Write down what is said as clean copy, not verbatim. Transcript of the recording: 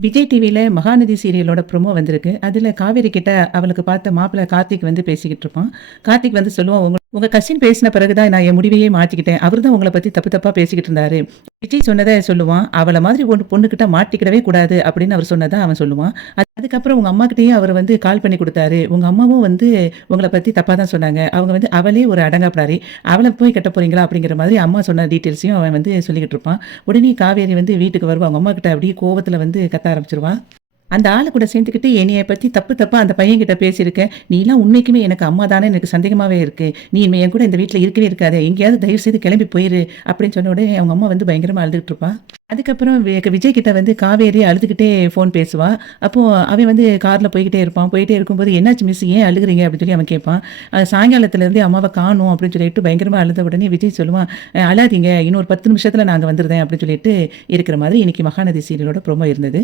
விஜய் டிவில மகாநதி சீரியலோட ப்ரோமோ வந்திருக்கு. அதுல காவேரி கிட்ட அவளுக்கு பார்த்த மாப்பிள்ளை கார்த்திக் வந்து பேசிக்கிட்டு இருப்பான். கார்த்திக் வந்து சொல்லுவான், உங்க கசின் பேசின பிறகு தான் நான் என் முடிவையே மாத்திக்கிட்டேன். அவரு தான் உங்கள பத்தி தப்பு தப்பா பேசிக்கிட்டு இருந்தாரு." விஜய் சொன்னத சொல்லுவான். "அவள மாதிரி ஒரு பொண்ணுகிட்ட மாட்டிக்கிடவே கூடாது." அப்படின்னு அவர் சொன்னத அவன் சொல்லுவான். அதுக்கப்புறம் உங்க அம்மாகிட்டயும் அவர் வந்து கால் பண்ணி குடுத்தாரு. உங்க அம்மாவும் வந்து உங்கள பத்தி தப்பா தான் சொன்னாங்க. அவங்க வந்து அவளே ஒரு அடங்காப்பிடாரி. அவள போய் கட்ட போறீங்களா? அப்படிங்கிற மாதிரி அம்மா சொன்ன டீட்டெயில்ஸையும் அவன் வந்து சொல்லிக்கிட்டு இருப்பான். உடனே காவேரி வந்து வீட்டுக்கு வருவா. அவங்க அம்மாகிட்ட அப்படியே கோவத்துல வந்து கத்த ஆரம்பிச்சுருவா. அந்த ஆளு கூட சேர்ந்துக்கிட்டு என்னைய பத்தி தப்பு தப்பா அந்த பையன்கிட்ட பேசியிருக்க. நீலாம் உண்மைக்குமே எனக்கு அம்மா தானே எனக்கு சந்தேகமாவே இருக்கு. நீ இனிமே என் கூட இந்த வீட்ல இருக்கவே இருக்காத. எங்கேயாவது தயவு செய்து கிளம்பி போயிரு அப்படின்னு சொன்ன உடனே அவங்க அம்மா வந்து பயங்கரமா அழுதுகிட்டு இருப்பா. அதுக்கப்புறம் விஜய் கிட்ட வந்து காவேரி அழுதுகிட்டே ஃபோன் பேசுவா. அப்போ அவன் வந்து கார்ல போய்க்கிட்டே இருப்பான். போயிட்டே இருக்கும்போது என்னாச்சு மிஸ் ஏன் அழுகுறீங்க அப்படின்னு சொல்லி அவன் கேட்பான். சாயங்காலத்துல இருந்தே அம்மாவ காணோம் அப்படின்னு சொல்லிட்டு பயங்கரமா அழுத உடனே விஜய் சொல்லுவான், அழாதீங்க இன்னொரு 10 நிமிஷத்துல நாங்க வந்துருதேன் அப்படின்னு சொல்லிட்டு இருக்கிற மாதிரி இன்னைக்கு மகாநதி சீரியலோட ப்ரோமோ இருந்தது.